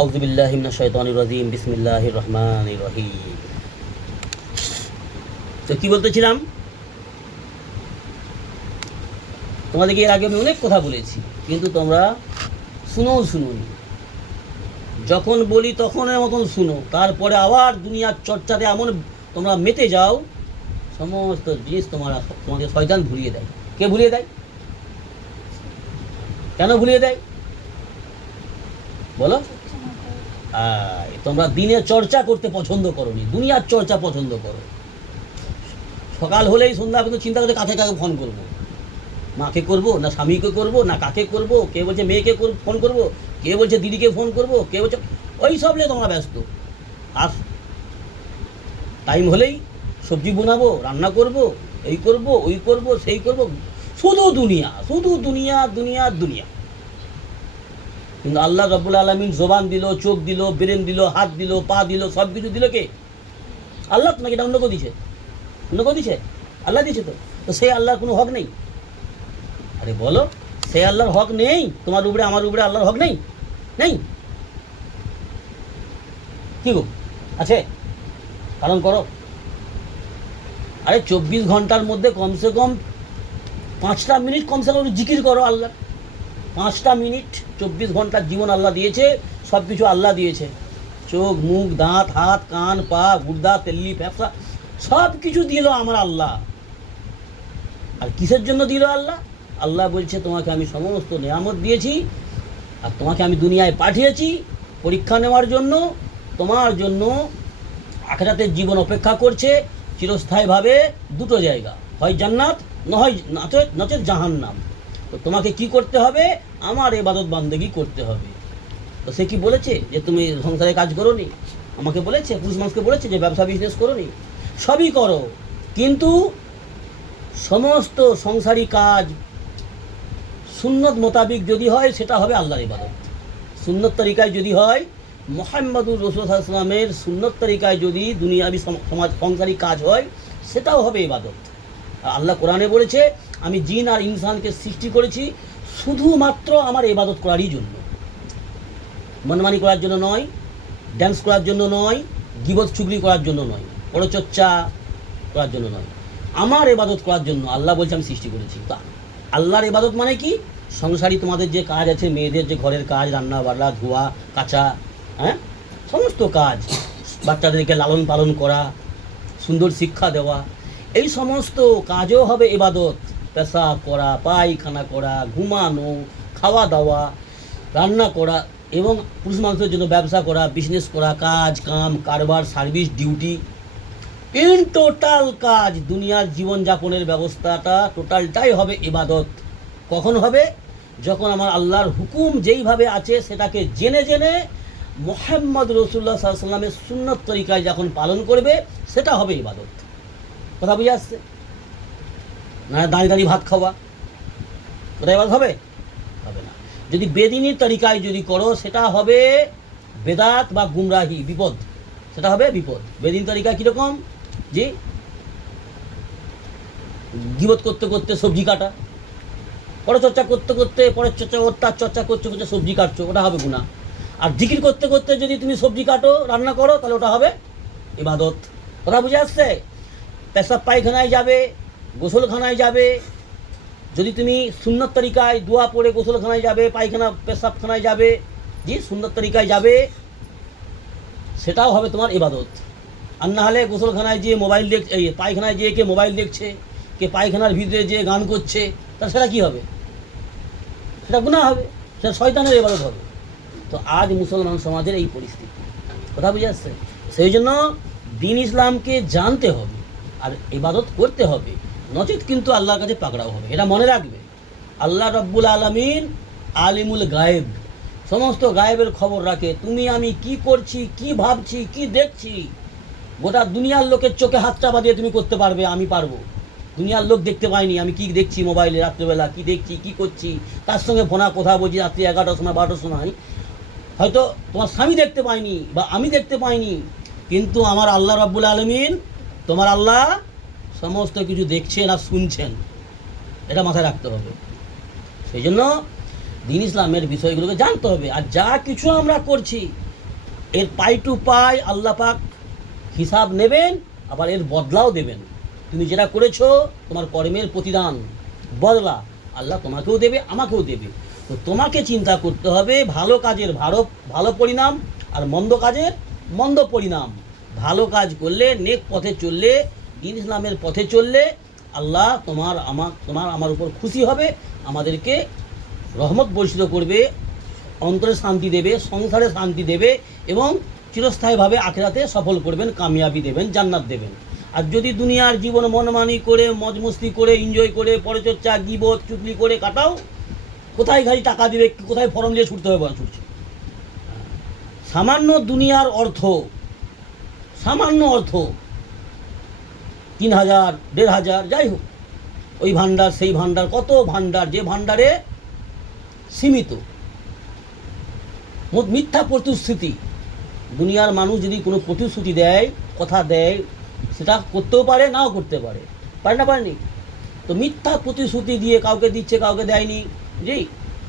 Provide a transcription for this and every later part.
আউযু বিল্লাহি মিনাশ শাইতানির রাজিম বিসমিল্লাহির রহমানির রহিম। তো কি বলতেছিলাম, তোমাদেরকে এর আগে আমি অনেক কথা বলেছি, কিন্তু তোমরা শুনোনি। যখন বলি তখন মতন শুনো, তারপরে আবার দুনিয়ার চর্চাতে এমন তোমরা মেতে যাও, সমস্ত জিনিস তোমাদের শয়তান ভুলিয়ে দেয়। কে ভুলিয়ে দেয়? কেন ভুলিয়ে দেয় বলো? তোমরা দিনে চর্চা করতে পছন্দ করো নি, দুনিয়ার চর্চা পছন্দ করো। সকাল হলেই সন্ধ্যা পর্যন্ত চিন্তা করতে কাকে কাকে ফোন করবো, মাকে করবো না স্বামীকে করবো না কাকে করবো, কে বলছে মেয়েকে ফোন করবো, কে বলছে দিদিকে ফোন করবো, কে বলছে ওই সব নিয়ে তোমরা ব্যস্ত। আর টাইম হলেই সবজি বানাবো, রান্না করব, এই করব, ওই করব, সেই করব, শুধু দুনিয়া, শুধু দুনিয়া, দুনিয়া, দুনিয়া। কিন্তু আল্লাহ রাব্বুল আলামিন জবান দিল, চোখ দিল, ব্রেন দিল, হাত দিল, পা দিল, সব কিছু দিল কে? আল্লাহ। তোমাকে এটা অন্য কেউ দিছে? অন্য কেউ দিছে? আল্লাহ দিয়েছে। তো সেই আল্লাহর কোনো হক নেই? আরে বলো, সেই আল্লাহর হক নেই তোমার উপরে, আমার উপরে আল্লাহর হক নেই? নেই? কি গো, আছে? পালন করো। আরে 24 ঘন্টার মধ্যে কমসে কম 5টা মিনিট কমসে কম জিকির করো আল্লাহ। 5টা মিনিট, 24 ঘন্টার জীবন আল্লাহ দিয়েছে, সব কিছু আল্লাহ দিয়েছে। চোখ, মুখ, দাঁত, হাত, কান, পা, গুর্দা, তেল্লি, ফ্যাপসা, সব কিছু দিল আমার আল্লাহ। আর কিসের জন্য দিল আল্লাহ? আল্লাহ বলছে তোমাকে আমি সমস্ত নিয়ামত দিয়েছি, আর তোমাকে আমি দুনিয়ায় পাঠিয়েছি পরীক্ষা নেওয়ার জন্য। তোমার জন্য আখিরাতের জীবন অপেক্ষা করছে চিরস্থায়ীভাবে। দুটো জায়গা, হয় জান্নাত, নচেত জাহান্নাম। তো তোমাকে কি করতে হবে? আমার ইবাদত বান্দেগি করতে হবে। তো সে কি বলেছে যে তুমি সংসারে কাজ করো নি? আমাকে বলেছে, পুরুষ মানুষকে বলেছে যে ব্যবসা বিজনেস করো নি? সবই করো, কিন্তু সমস্ত সংসারী কাজ সুন্নত মোতাবিক যদি হয় সেটা হবে আল্লাহর ইবাদত। সুন্নত তরিকায় যদি হয়, মুহাম্মদুর রাসূলুল্লাহ সাল্লাল্লাহু আলাইহি ওয়াসাল্লামের সুন্নত তরিকায় যদি দুনিয়াবি সমাজ সংসারী কাজ হয়, সেটাও হবে ইবাদত। আর আল্লাহ কোরআনে বলেছে, আমি জিন আর ইনসানকে সৃষ্টি করেছি শুধুমাত্র আমার ইবাদত করারই জন্য। মনমানি করার জন্য নয়, ড্যান্স করার জন্য নয়, গীবত চুগলি করার জন্য নয়, পরচর্চা করার জন্য নয়, আমার ইবাদত করার জন্য আল্লাহ বলছে আমি সৃষ্টি করেছি। তা আল্লাহর ইবাদত মানে কি? সংসারী তোমাদের যে কাজ আছে, মেয়েদের যে ঘরের কাজ, রান্না বান্না, ধোয়া কাচা, হ্যাঁ, সমস্ত কাজ, বাচ্চাদেরকে লালন পালন করা, সুন্দর শিক্ষা দেওয়া, এই সমস্ত কাজও হবে ইবাদত। পেশাব করা, পায়খানা করা, ঘুমানো, খাওয়া দাওয়া, রান্না করা, এবং পুরুষ মানুষের জন্য ব্যবসা করা, বিজনেস করা, কাজ কাম কারবার, সার্ভিস, ডিউটি, ইন টোটাল কাজ, দুনিয়ার জীবনযাপনের ব্যবস্থাটা টোটালটাই হবে ইবাদত। কখন হবে? যখন আমার আল্লাহর হুকুম যেইভাবে আছে সেটাকে জেনে জেনে মুহাম্মদ রাসূলুল্লাহ সাল্লাল্লাহু আলাইহি ওয়াসাল্লামের সুন্নত তরিকায় যখন পালন করবে, সেটা হবে ইবাদত। কথা বুঝে আসছে না? দাঁড়িয়ে দাঁড়িয়ে ভাত খাওয়া, ওটা ইবাদত হবে? হবে না। যদি বেদিনী তরিকায় যদি করো, সেটা হবে বেদাত বা গুমরাহি, বিপদ। সেটা হবে বিপদ। বেদিন তরিকা কীরকম? জি, গীবত করতে করতে সবজি কাটা, পরচর্চা করতে করতে পরচর্চা, তার চর্চা করতে করতে সবজি কাটছো, ওটা হবে গুনাহ। আর জিকির করতে করতে যদি তুমি সবজি কাটো, রান্না করো, তাহলে ওটা হবে ইবাদত। কথা বুঝে আসছে? পেশাব পায়খানায় যাবে, গোসলখানায় যাবে, যদি তুমি সুন্নত তরিকায় দোয়া পড়ে গোসলখানায় যাবে, পায়খানা পেশাবখানায় যাবে, জি, সুন্নত তরিকায় যাবে, সেটাও হবে তোমার ইবাদত। আর না হলে গোসলখানায় যেয়ে মোবাইল দেখ, এই পায়খানায় যেয়ে কে মোবাইল দেখছে, কে পায়খানার ভিতরে যেয়ে গান করছে, তা সেটা কী হবে? সেটা গুনাহ হবে, সেটা শয়তানের ইবাদত হবে। তো আজ মুসলমান সমাজের এই পরিস্থিতি। কথা বুঝে আসছে? সেই জন্য দ্বীন ইসলামকে জানতে হবে আর ইবাদত করতে হবে, নচেত কিন্তু আল্লাহর কাছে পাকড়াও হবে। এটা মনে রাখবে, আল্লাহ রাব্বুল আলামিন আলিমুল গায়েব, সমস্ত গায়েবের খবর রাখে। তুমি আমি কি করছি, কি ভাবছি, কি দেখছি, গোটা দুনিয়ার লোকের চোখে হাত চাপা দিয়ে তুমি করতে পারবে, আমি পারবো। দুনিয়ার লোক দেখতে পাইনি আমি কি দেখছি মোবাইলে, রাত্রেবেলা কি দেখছি, কি করছি, তার সঙ্গে ফোনা কথা বলছি রাত্রি 11টার সময়, 12টার সময়। হয়তো তোমার স্বামী দেখতে পাইনি বা আমি দেখতে পাইনি, কিন্তু আমার আল্লাহ রাব্বুল আলামিন, তোমার আল্লাহ সমস্ত কিছু দেখছেন আর শুনছেন। এটা মাথায় রাখতে হবে। সেই জন্য দ্বীন ইসলামের বিষয়গুলোকে জানতে হবে। আর যা কিছু আমরা করছি এর পাই টু পাই আল্লাহ পাক হিসাব নেবেন, আবার এর বদলাও দেবেন। তুমি যেটা করেছো তোমার কর্মের প্রতিদান বদলা আল্লাহ তোমাকেও দেবে, আমাকেও দেবে। তো তোমাকে চিন্তা করতে হবে ভালো কাজের ভালো পরিণাম আর মন্দ কাজের মন্দ পরিণাম। ভালো কাজ করলে, নেক পথে চললে, দ্বীন ইসলামের পথে চললে আল্লাহ আমার উপর খুশি হবে, আমাদেরকে রহমত বর্ষিত করবে, অন্তরে শান্তি দেবে, সংসারে শান্তি দেবে এবং চিরস্থায়ীভাবে আখিরাতে সফল করবেন, কামিয়াবি দেবেন, জান্নাত দেবেন। আর যদি দুনিয়ার জীবন মনমানি করে, মজমস্তি করে, এনজয় করে, পরচর্চা, গীবত, চুগলি করে কাটাও, কোথায় খালি টাকা দিবে, কোথায় ফর্ম দিয়ে ছুটতে হবে বলা ছুটছে। সামান্য দুনিয়ার অর্থ, সামান্য অর্থ 3,000, 1,500 যাই হোক, ওই ভান্ডার সেই ভান্ডার, কত ভান্ডার, যে ভান্ডারে সীমিত মিথ্যা প্রতিশ্রুতি। দুনিয়ার মানুষ যদি কোনো প্রতিশ্রুতি দেয়, কথা দেয়, সেটা করতেও পারে, নাও করতে পারে, পারেনি। তো মিথ্যা প্রতিশ্রুতি দিয়ে কাউকে দিচ্ছে, কাউকে দেয়নি, জি,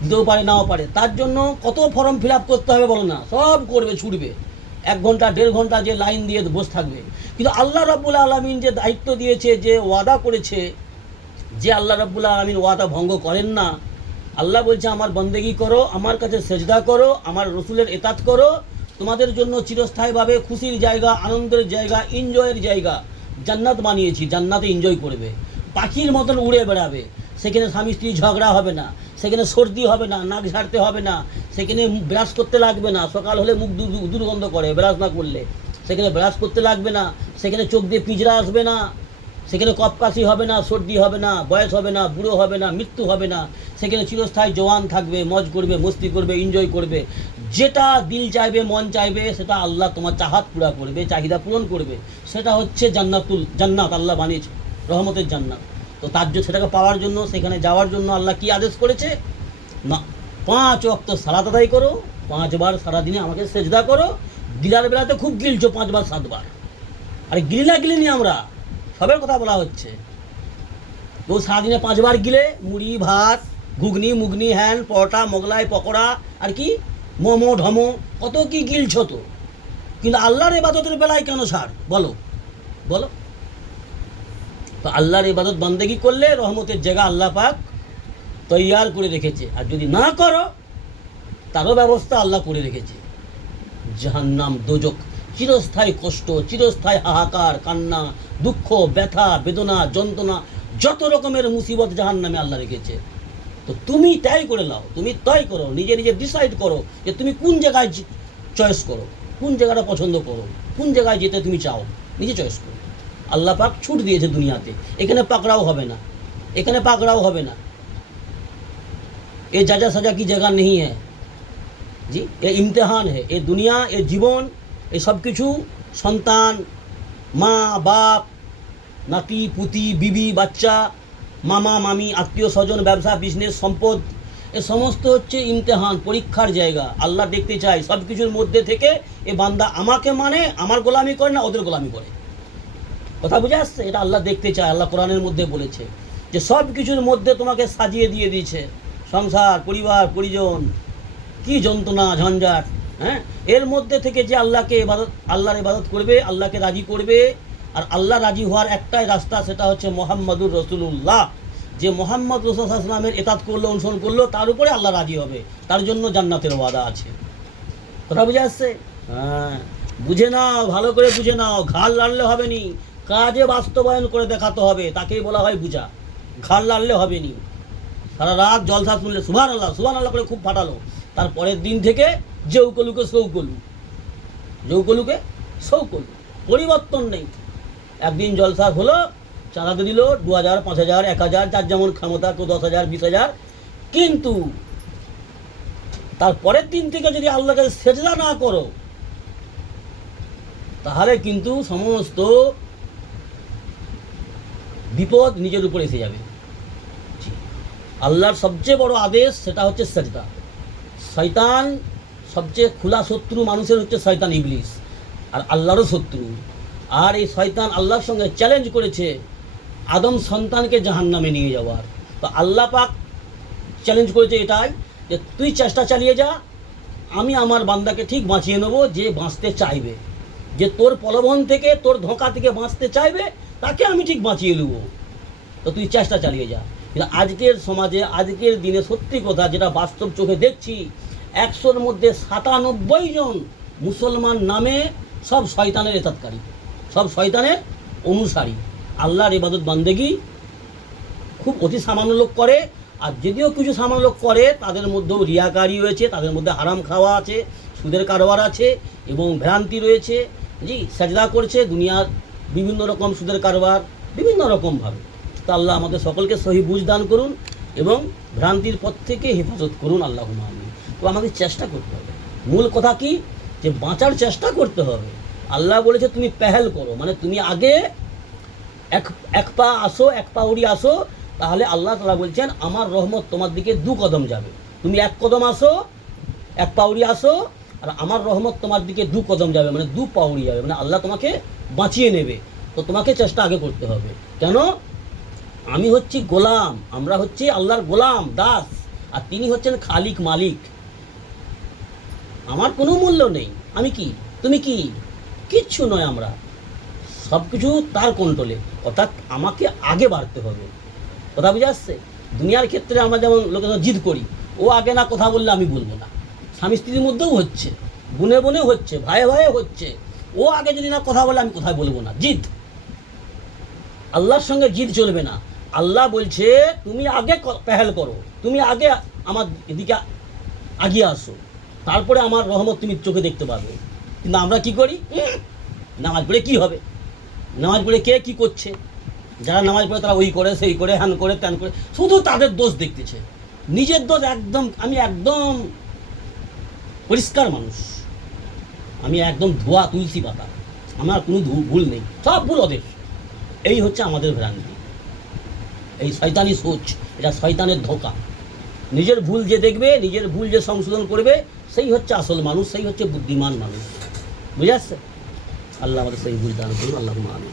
দিতেও পারে, নাও পারে। তার জন্য কত ফর্ম ফিল আপ করতে হবে বলো না, সব করবে, ছুটবে, 1 ঘন্টা 1.5 ঘন্টা যে লাইন দিয়ে বসে থাকবে। কিন্তু আল্লাহ রাব্বুল আলামিন যে দায়িত্ব দিয়েছে, যে ওয়াদা করেছে, যে আল্লাহ রাব্বুল আলামিন ওয়াদা ভঙ্গ করেন না। আল্লাহ বলছে আমার বন্দেগি করো, আমার কাছে সেজদা করো, আমার রসুলের এতাত করো, তোমাদের জন্য চিরস্থায়ীভাবে খুশির জায়গা, আনন্দের জায়গা, এনজয়ের জায়গা জান্নাত বানিয়েছি। জান্নাতে এনজয় করবে, পাখির মতন উড়ে বেড়াবে। সেখানে স্বামী স্ত্রী ঝগড়া হবে না, সেখানে সর্দি হবে না, নাক ঝাড়তে হবে না, সেখানে ব্রাশ করতে লাগবে না, সকাল হলে মুখ দুর্গন্ধ করে ব্রাশ না করলে, সেখানে ব্রাশ করতে লাগবে না, সেখানে চোখ দিয়ে পিঁজরা আসবে না, সেখানে কপকাশি হবে না, সর্দি হবে না, বয়স হবে না, বুড়ো হবে না, মৃত্যু হবে না। সেখানে চিরস্থায়ী জওয়ান থাকবে, মজ করবে, মস্তি করবে, এনজয় করবে। যেটা দিল চাইবে, মন চাইবে, সেটা আল্লাহ তোমার চাহাত পুরা করবে, চাহিদা পূরণ করবে। সেটা হচ্ছে জান্নাত আল্লাহ বানিয়েছে, রহমতের জান্নাত। তো তার জন্য, সেটাকে পাওয়ার জন্য, সেখানে যাওয়ার জন্য আল্লাহ কি আদেশ করেছে না, 5 ওয়াক্ত সালাত আদায় করো, 5 বার সারাদিনে আমাকে সেজদা করো। দিলার বেলাতে খুব গিলছো 5 বার 7 বার, আরে গিলিনি আমরা, সবের কথা বলা হচ্ছে। কেউ সারাদিনে 5 বার গিলে, মুড়ি ভাত, ঘুগনি মুগনি, হ্যান পরোটা, মোগলাই, পকোড়া, আর কি মোমো ঢমো, কত কি গিলছ তো। কিন্তু আল্লাহর ইবাদতের বেলায় কেন ছাড় বলো বলো? তো আল্লাহর ইবাদত বান্দেগি করলে রহমতের জায়গা আল্লাহ পাক তৈয়ার করে রেখেছে। আর যদি না করো, তারও ব্যবস্থা আল্লাহ করে রেখেছে। জাহান্নাম, দোজখ, চিরস্থায়ী কষ্ট, চিরস্থায়ী হাহাকার, কান্না, দুঃখ, ব্যথা, বেদনা, যন্ত্রণা, যত রকমের মুসিবত জাহান্নামে আল্লাহ রেখেছে। তো তুমি তাই করে নাও, তুমি তাই করো, নিজে নিজে ডিসাইড করো যে তুমি কোন জায়গায় চয়েস করো, কোন জায়গাটা পছন্দ করো, কোন জায়গায় যেতে তুমি চাও, নিজে চয়েস করো। আল্লাহ পাক ছুট দিয়েছে দুনিয়াতে, এখানে পাকড়াও হবে না, এখানে পাকড়াও হবে না। এ যাজা সাজা কি জায়গা নেই হ্যাঁ জি, এ ইমতিহান है। এ দুনিয়া, এ জীবন, এ সব কিছু, সন্তান, মা বাপ, নাতি পুতি, বিবি বাচ্চা, মামা মামি, আত্মীয় স্বজন, ব্যবসা, বিজনেস, সম্পদ, এ সমস্ত হচ্ছে ইমতিহান, পরীক্ষার জায়গা। আল্লাহ দেখতে চায় সব কিছুর মধ্যে থেকে এ বান্দা আমাকে মানে, আমার গোলামি করে না ওদের গোলামি করে। কথা বুঝে আসছে? এটা আল্লাহ দেখতে চায়। আল্লাহ কোরআনের মধ্যে বলেছে যে সব কিছুর মধ্যে তোমাকে সাজিয়ে দিয়ে দিয়েছে, সংসার, পরিবার, পরিজন, কি যন্ত্রণা ঝঞ্ঝাট, হ্যাঁ, এর মধ্যে থেকে যে আল্লাহর ইবাদত করবে, আল্লাহকে রাজি করবে। আর আল্লাহ রাজি হওয়ার একটাই রাস্তা, সেটা হচ্ছে মোহাম্মদুর রসুল্লাহ। যে মোহাম্মদ রাসূলুল্লাহ সাল্লাল্লাহু আলাইহি ওয়াসাল্লামের ইতাত করলো, অনুসরণ করলো, তার উপরে আল্লাহ রাজি হবে, তার জন্য জান্নাতের ওয়াদা আছে। কথা বুঝে আসছে? হ্যাঁ, বুঝে নাও, ভালো করে বুঝে নাও। ঘাড় লাড়লে হবে নি, কাজে বাস্তবায়ন করে দেখাতে হবে, তাকেই বলা হয় বুঝা। ঘাড় লাড়লে হবে নি। সারা রাত জলসা শুনলে সুবহানাল্লাহ করে খুব ফাটালো, তারপরের দিন থেকে জৌকলুকে সৌকলু, পরিবর্তন নেই। একদিন জলসা হলো, চাঁদাতে দিল 2,000, 5,000, 1,000, যার যেমন ক্ষমতা, কেউ 10,000, 20,000। কিন্তু তারপরের দিন থেকে যদি আল্লাহকে সেজদা না করো, তাহলে কিন্তু সমস্ত বিপদ নিজের উপরে এসে যাবে। আল্লাহর সবচেয়ে বড় আদেশ সেটা হচ্ছে সেজদা। শয়তান সবচেয়ে খোলা শত্রু মানুষের হচ্ছে শয়তান, ইবলিস, আর আল্লাহরও শত্রু। আর এই শয়তান আল্লাহর সঙ্গে চ্যালেঞ্জ করেছে আদম সন্তানকে জাহান্নামে নিয়ে যাওয়ার। তো আল্লাহ পাক চ্যালেঞ্জ করেছে এটাই যে তুই চেষ্টা চালিয়ে যা, আমি আমার বান্দাকে ঠিক বাঁচিয়ে নেবো যে বাঁচতে চাইবে, যে তোর প্রলোভন থেকে তোর ধোঁকা থেকে বাঁচতে চাইবে তাকে আমি ঠিক বাঁচিয়ে নেবো। তো তুই চেষ্টা চালিয়ে যা। কিন্তু আজকের সমাজে আজকের দিনে সত্যি কথা যেটা বাস্তব চোখে দেখছি, 100-র মধ্যে 97 জন মুসলমান নামে সব শয়তানের এতাতকারী, সব শয়তানের অনুসারী। আল্লাহর ইবাদত বান্দেগি খুব অতি সামান্য লোক করে, আর যদিও কিছু সামান্য লোক করে তাদের মধ্যেও রিয়াকারি রয়েছে, তাদের মধ্যে হারাম খাওয়া আছে, সুদের কারবার আছে এবং ভ্রান্তি রয়েছে। জি, সাজদা করছে দুনিয়ার বিভিন্ন রকম সুদের কারবার বিভিন্ন রকমভাবে। তো আল্লাহ আমাদের সকলকে সহি বুঝ দান করুন এবং ভ্রান্তির পথ থেকে হেফাজত করুন, আল্লাহুম্মা আমিন। তো আমাদের চেষ্টা করতে হবে। মূল কথা কি, যে বাঁচার চেষ্টা করতে হবে। আল্লাহ বলেছে তুমি পেহেল করো, মানে তুমি আগে এক পা আসো, এক পা উড়ি আসো, তাহলে আল্লাহ তাআলা বলছেন আমার রহমত তোমার দিকে 2 কদম যাবে। তুমি 1 কদম আসো, 1 পা উড়ি আসো, আর আমার রহমত তোমার দিকে 2 কদম যাবে, মানে 2 পা উড়ি যাবে, মানে আল্লাহ তোমাকে বাঁচিয়ে নেবে। তো তোমাকে চেষ্টা আগে করতে হবে। কেন? আমি হচ্ছি গোলাম, আমরা হচ্ছি আল্লাহর গোলাম দাস, আর তিনি হচ্ছেন খালিক মালিক। আমার কোনো মূল্য নেই, আমি কি, তুমি কি, কিচ্ছু নয়, আমরা সব কিছু তার কন্ট্রোলে। অর্থাৎ আমাকে আগে বাড়তে হবে। কথা বুঝে আসছে? দুনিয়ার ক্ষেত্রে আমরা যেমন লোকের সঙ্গে জিদ করি, ও আগে না কথা বললে আমি বলবো না। স্বামী স্ত্রীর মধ্যেও হচ্ছে, বোনে বোনে হচ্ছে, ভাইয়ে ভাইয়ে হচ্ছে, ও আগে যদি না কথা বলে আমি কোথায় বলবো না, জিদ। আল্লাহর সঙ্গে জিদ চলবে না। আল্লাহ বলছে তুমি আগে পেহেল করো, তুমি আগে আমার এদিকে আগিয়ে আসো, তারপরে আমার রহমত তুমি চোখে দেখতে পাবে। কিন্তু আমরা কি করি, নামাজ পড়ে কি হবে, নামাজ পড়ে কে কি করছে, যারা নামাজ পড়ে তারা ওই করে সেই করে হ্যান করে ত্যান করে, শুধু তাদের দোষ দেখতেছে, নিজের দোষ একদম। আমি একদম পরিষ্কার মানুষ, আমি একদম ধোয়া তুলসী পাতা, আমার কোনো ভুল নেই, সব ভুল ওদের। এই হচ্ছে আমাদের ভ্রান্তি, এই শয়তানি সোচ, এটা শয়তানের ধোঁকা। নিজের ভুল যে দেখবে, নিজের ভুল যে সংশোধন করবে, সেই হচ্ছে আসল মানুষ, সেই হচ্ছে বুদ্ধিমান মানুষ। বুঝে আসছে? আল্লাহ আমাদের সেই বুঝ দান করুন, আল্লাহুম্মা আমিন।